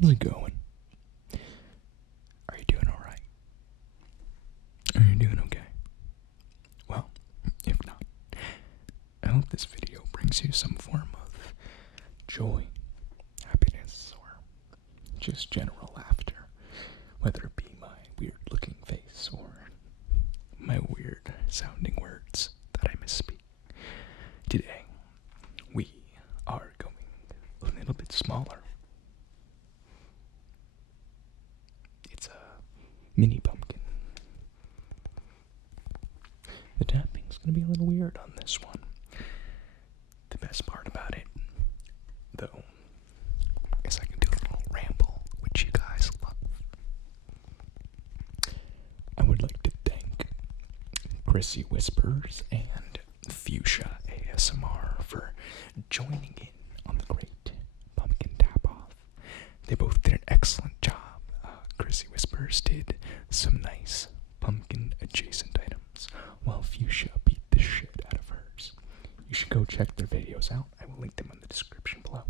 How's it going? Are you doing alright? Are you doing okay? Well, if not, I hope this video brings you some form of joy, happiness, or just general laughter, whether it be my weird looking face or my weird sounding words that I misspeak. Today, we are going a little bit smaller. It's a mini pumpkin. The tapping's gonna be a little weird on this one. The best part about it, though, is I can do a little ramble, which you guys love. I would like to thank Crissy Whispers and Fuschia ASMR for joining in on the Great Pumpkin Tap-Off. They both did an excellent job. Crissy Whispers did some nice pumpkin-adjacent items, while Fuschia beat the shit out of hers. You should go check their videos out. I will link them in the description below.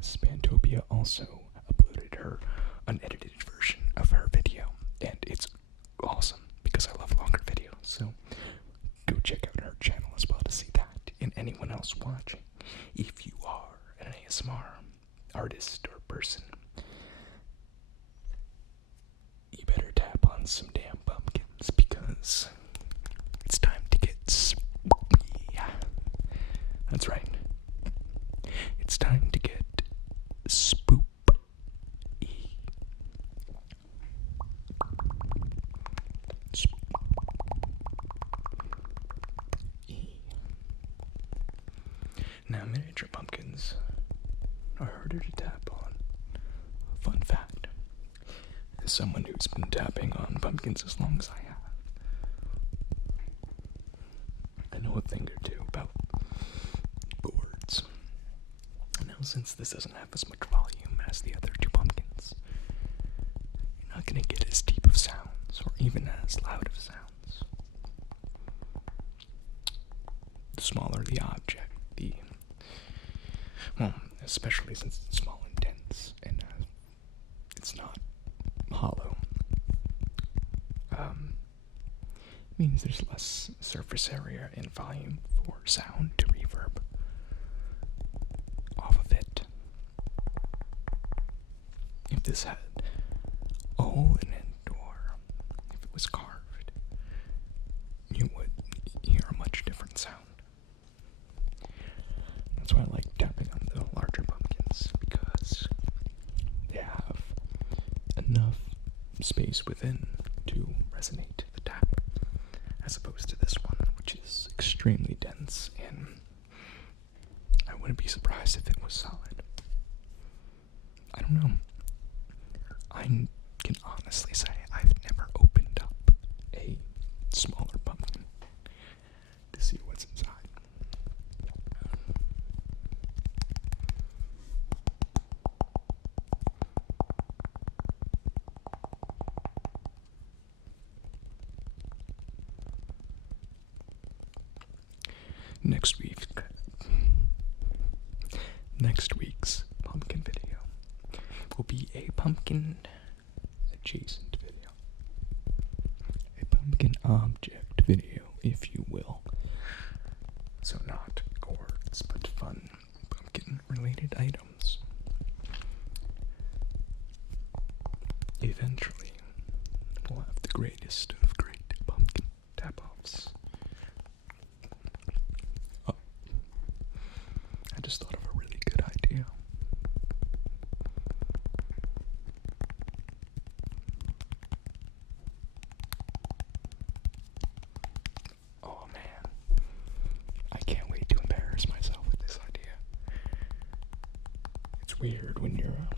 Spantopia also uploaded her unedited version of her video, and it's awesome because I love longer videos, so go check out her channel as well to see that. And anyone else watching, if you are an ASMR artist or person, you better tap on some damn pumpkins because it's time to get spooky. That's right. It's time to get spoopy. Now, miniature pumpkins are harder to tap on. Fun fact. As someone who's been tapping on pumpkins as long as I have, I know a thing or two about boards. Now, since this doesn't have as much volume as the other two pumpkins, you're not going to get as deep of sounds or even as loud of sounds. The smaller the object, especially since it's small and dense and it's not hollow, means there's less surface area and volume for sound to reverb off of it. If this had a hole in it, or if it was carved, you would hear a much different sound. That's why I like tapping on the larger pumpkins, because they have enough space within to resonate the tap, as opposed to this one, which is extremely dense, and I wouldn't be surprised if it was solid. I don't know. I can honestly say I've never opened up a smaller pumpkin to see what's inside. Next week's pumpkin video will be a pumpkin adjacent video. A pumpkin object video, if you will. So not gourds, but fun pumpkin related items. Eventually, we'll have the greatest of great pumpkin tap-offs. I just thought of a really good idea. Oh man, I can't wait to embarrass myself with this idea. It's weird when you're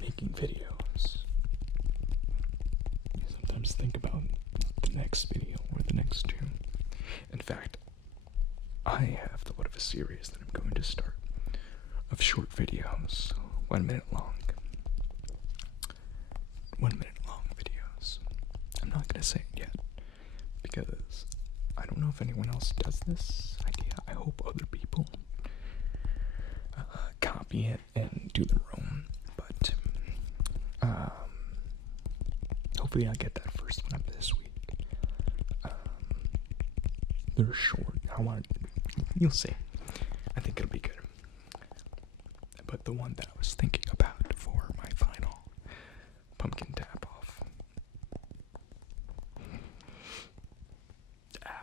making videos. You sometimes think about the next video or the next two. In fact, I have thought of a series that I'm going to start of short videos, 1 minute long. 1 minute long videos. I'm not going to say it yet, because I don't know if anyone else does this idea. I hope other people copy it and do their own, but hopefully I'll get that first one up this week. They're short. You'll see. I think it'll be good. But the one that I was thinking about for my final pumpkin tap off,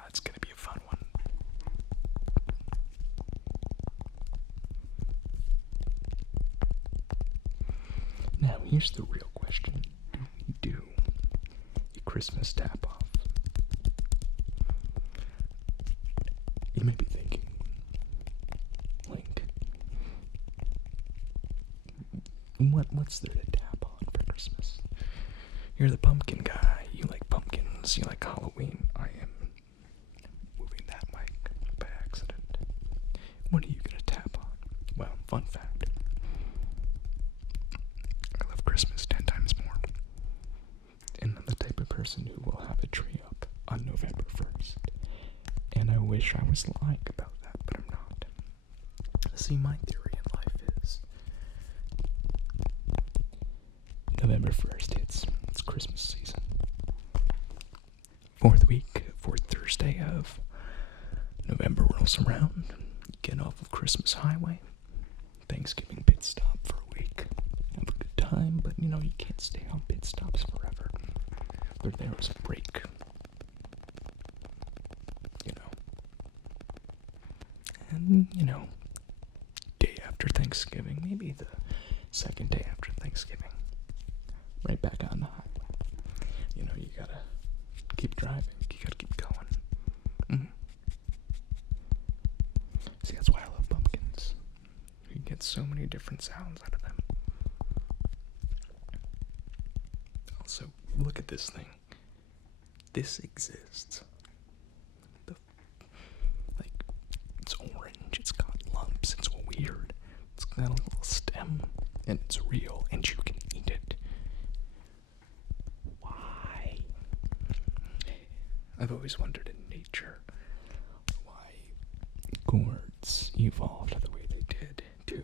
it's gonna be a fun one. Now here's the real question. Do we do a Christmas tap off? You may be thinking, Link, what's there to tap on for Christmas? You're the pumpkin guy. You like pumpkins. You like Halloween. I am moving that mic by accident. What are you gonna tap on? Well, fun fact. I love Christmas 10 times more. And I'm the type of person who will have a tree up on November 1st. And I wish I was lying about that, but I'm not. See, my theory in life is November 1st hits. It's Christmas season. Fourth Thursday of November rolls around. You get off of Christmas highway. Thanksgiving pit stop for a week. Have a good time, but you can't stay on pit stops forever. They're there as a break. And, day after Thanksgiving, maybe the second day after Thanksgiving, right back on the highway. You gotta keep driving, you gotta keep going. See, that's why I love pumpkins. You get so many different sounds out of them. Also, look at this thing. This exists. It's orange, it's got lumps, it's weird. It's got a little stem, and it's real, and you can eat it. Why? I've always wondered in nature why gourds evolved the way they did to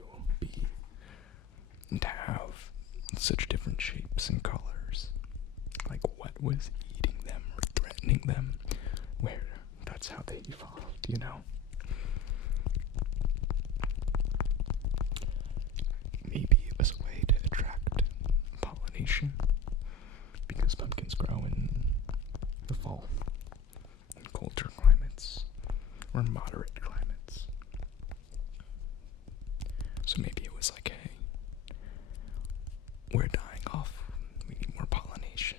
have such different shapes and colors. Like, what was eating them or threatening them? Where that's how they evolved, Maybe it was a way to attract pollination, because pumpkins grow in the fall, in colder climates, or moderate climates. So maybe it was like, hey, we're dying off, we need more pollination.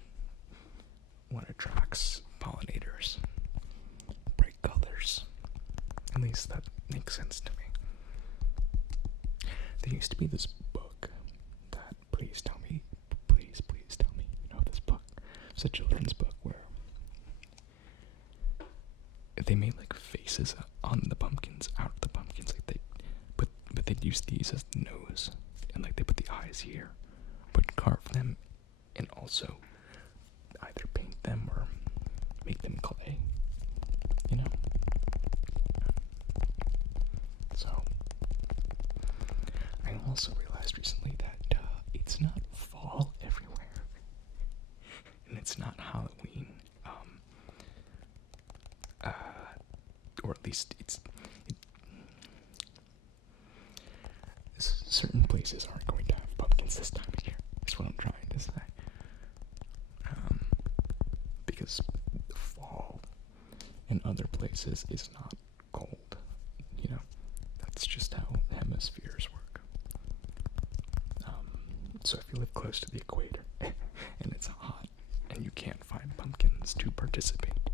What attracts pollinators? Bright colors. At least that makes sense to me. There used to be this book that, please tell me, this book. It's a children's book where they made like faces on the pumpkins, out of the pumpkins, but they'd use these as the nose, and like they put the eyes here, but carve them, and also either paint them or make them clay, So, I also realized recently that it's not fall everywhere, and it's not Halloween, or at least certain places aren't going to have pumpkins this time of year. That's what I'm trying to say. Because the fall in other places is not cold. That's just how hemispheres work. So if you live close to the equator and it's hot and you can't find pumpkins to participate,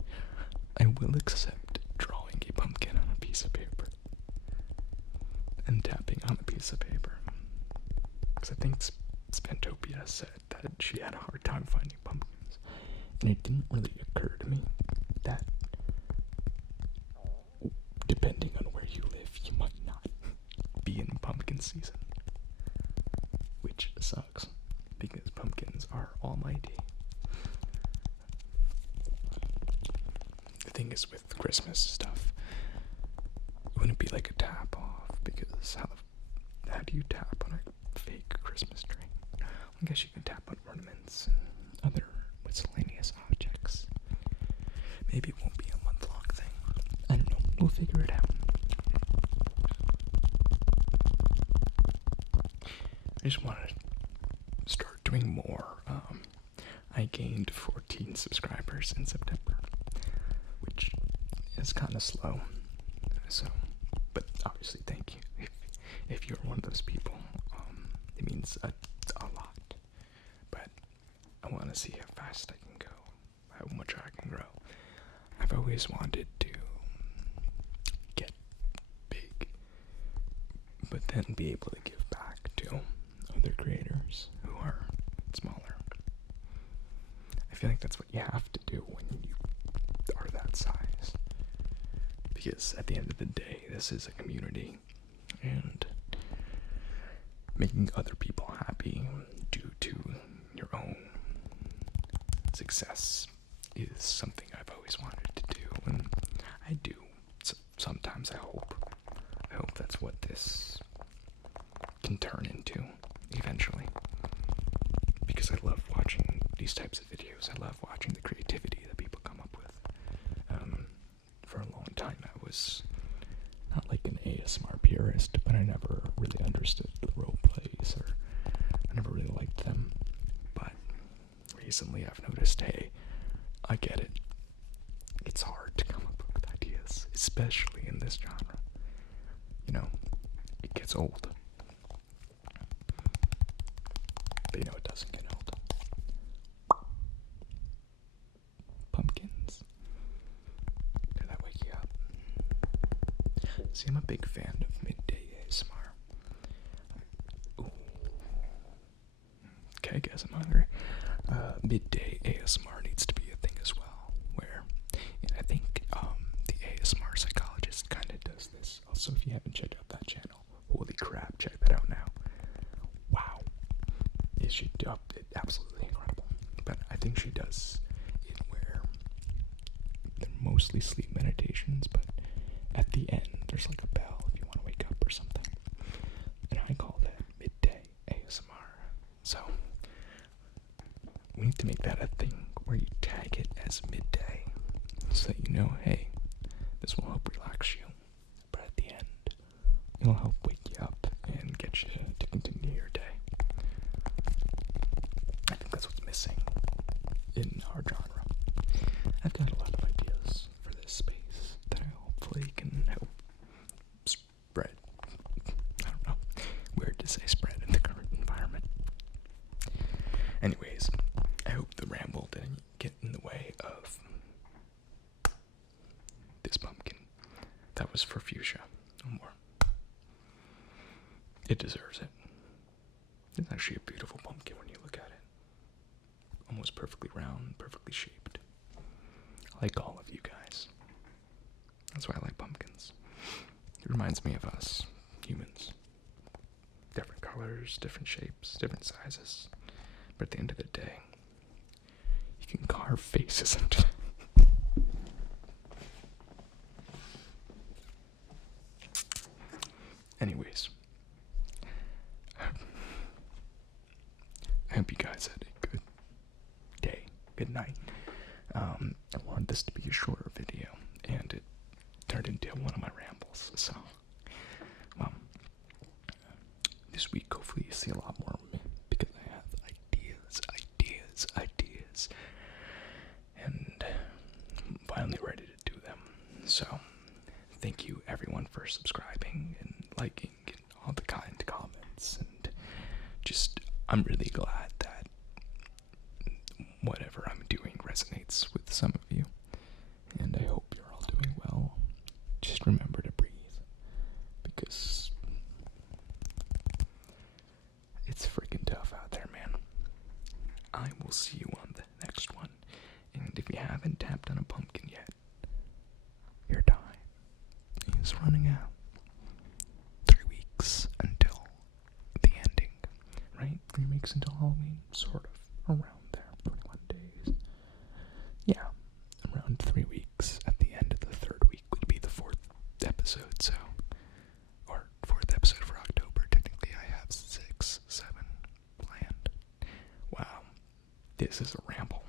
I will accept drawing a pumpkin on a piece of paper and tapping on a piece of paper. Because I think Spantopia said that she had a hard time finding pumpkins, and it didn't really occur to me that depending on where you live, you might not be in pumpkin season, which sucks because pumpkins are almighty. The thing is, with Christmas stuff, it wouldn't be like a tap off, because how do you tap on a fake Christmas tree? I guess you can tap on ornaments and other what's just want to start doing more. I gained 14 subscribers in September, which is kind of slow. So, but obviously, thank you. If you're one of those people, it means a lot. But I want to see how fast I can go, how much I can grow. I've always wanted to get big, but then be able to give back to other creators who are smaller. I feel like that's what you have to do when you are that size. Because at the end of the day, this is a community, and making other people happy due to your own success is something I've always wanted to do, and I do. Sometimes I hope that's what this can turn into eventually, because I love watching these types of videos. I love watching the creativity that people come up with. For a long time I was not like an ASMR purist, but I never really understood the role plays, or I never really liked them. But recently I've noticed, hey, I get it. It's hard to come up with ideas, especially in this genre. You know, it gets old. But you know, it doesn't get old. Pumpkins. Did that wake you up? See, I'm a big fan of midday ASMR. Ooh. Okay, guess I'm hungry. Midday ASMR needs to be a thing as well, where, and I think the ASMR psychologist kind of does this. Also, if you haven't checked out that channel, holy crap, check that out now. Wow. She it absolutely incredible. But I think she does it where they're mostly sleep meditations, but at the end there's like a bell if you want to wake up or something. And I call that midday ASMR. So we need to make that a thing where you tag it as midday, so that you know, hey, this will help relax you. But at the end, it'll help wake you up and get you to continue your day. I think that's what's missing in our genre. I've got a lot of ideas for this space that I hopefully can help spread. I don't know. Weird to say spread in the current environment. Anyways, I hope the ramble didn't get in the way of this pumpkin. That was for Fuschia. No more. It deserves it. It's actually a beautiful pumpkin when you look at it. Almost perfectly round, perfectly shaped. I like all of you guys. That's why I like pumpkins. It reminds me of us, humans. Different colors, different shapes, different sizes. But at the end of the day, you can carve faces into them. Anyways, I hope you guys had a good day, good night. I wanted this to be a shorter video, and it turned into one of my rambles. So, well, this week hopefully you see a lot more of me, because I have ideas, and I'm finally ready to do them. So, thank you everyone for subscribing and liking and all the kind comments, and just, I'm really glad that whatever I'm doing resonates with some of you, and I hope you're all doing well. Just remember to breathe, because it's freaking tough out there, man. I will see you on the next one, and if you haven't tapped on a pumpkin yet, your time is running out. 3 weeks until the ending, right? 3 weeks until Halloween, sort of, around there, 21 days. Yeah, around 3 weeks. At the end of the third week would be the 4th episode, so, or 4th episode for October. Technically I have 6, 7 planned. Wow, this is a ramble.